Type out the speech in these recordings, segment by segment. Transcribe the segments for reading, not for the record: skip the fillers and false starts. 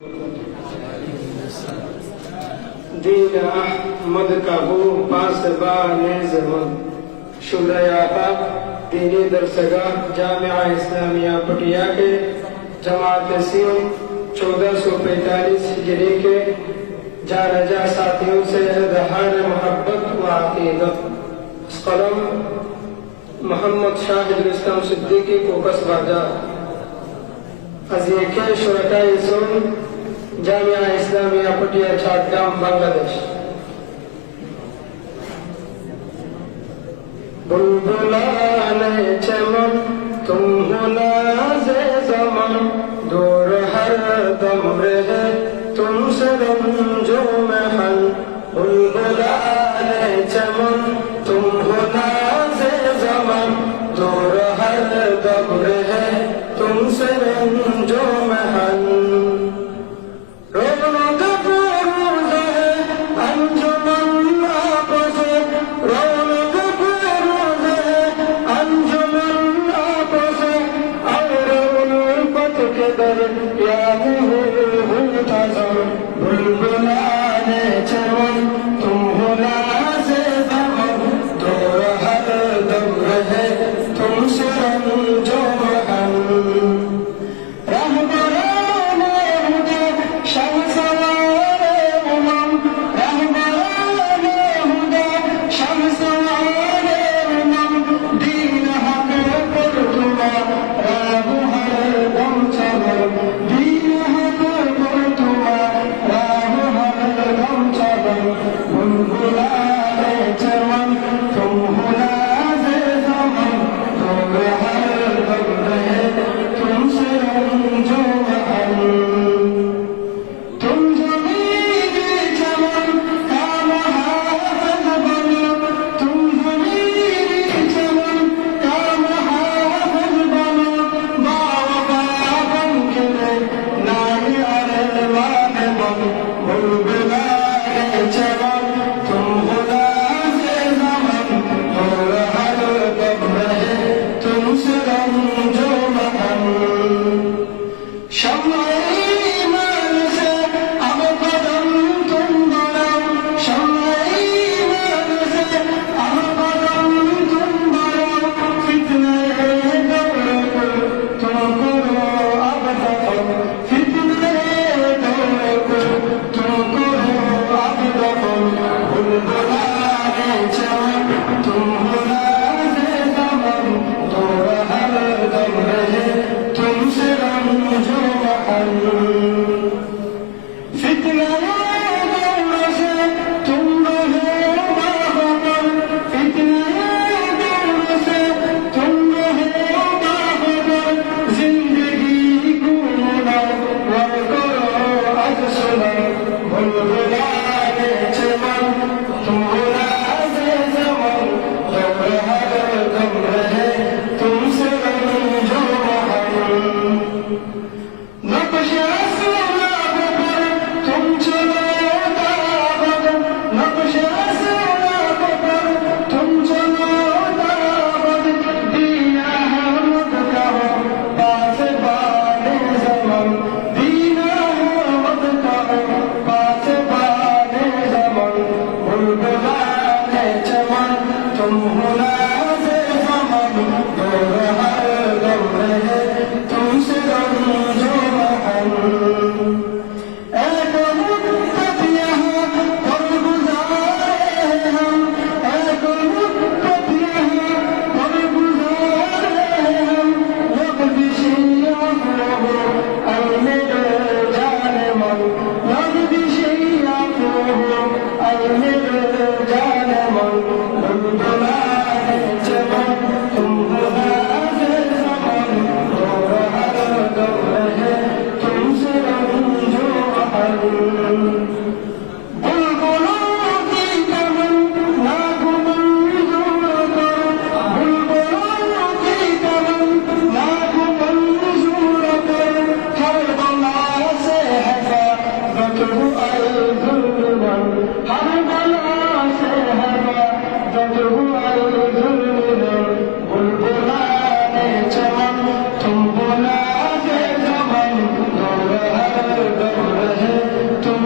दीन अहमद का वो पासबाने ज़मान शुरायाबा दीनी दरसगाह जामिया इस्लामिया पटिया के जमात सीओ 1445 हिजरी के जानजा साथियों से इज़हार मोहब्बत व अक़ीदत कलम मोहम्मद शाहिदुल इस्लाम सिद्दीकी कोकस बाजार अज़ीज़ के शुरकाए ज़ोन जामिया इस्लामिया पटिया झाड़ग्राम बांग्लादेश। बुलबुलाने चमन तुम हो नाज़े ज़मान दूर हर दम रहे तुमसे रंजो महल। बुलबुलाने चमन तुम हो नाज़े ज़मान दूर हर दम रहे तुमसे रंजो महल। बुलबुला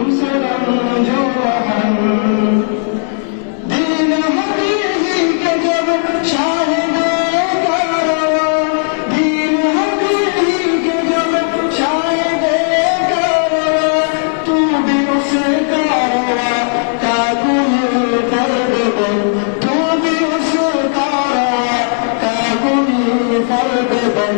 तुमसे रंजुआहन दीन हकीकी के जब शाहिदे कारवा दीन हकीकी के जब शाहिदे कारवा तू भी उस कारवा का कोई फर्द बन तू भी उस कारवा का कोई फर्द बन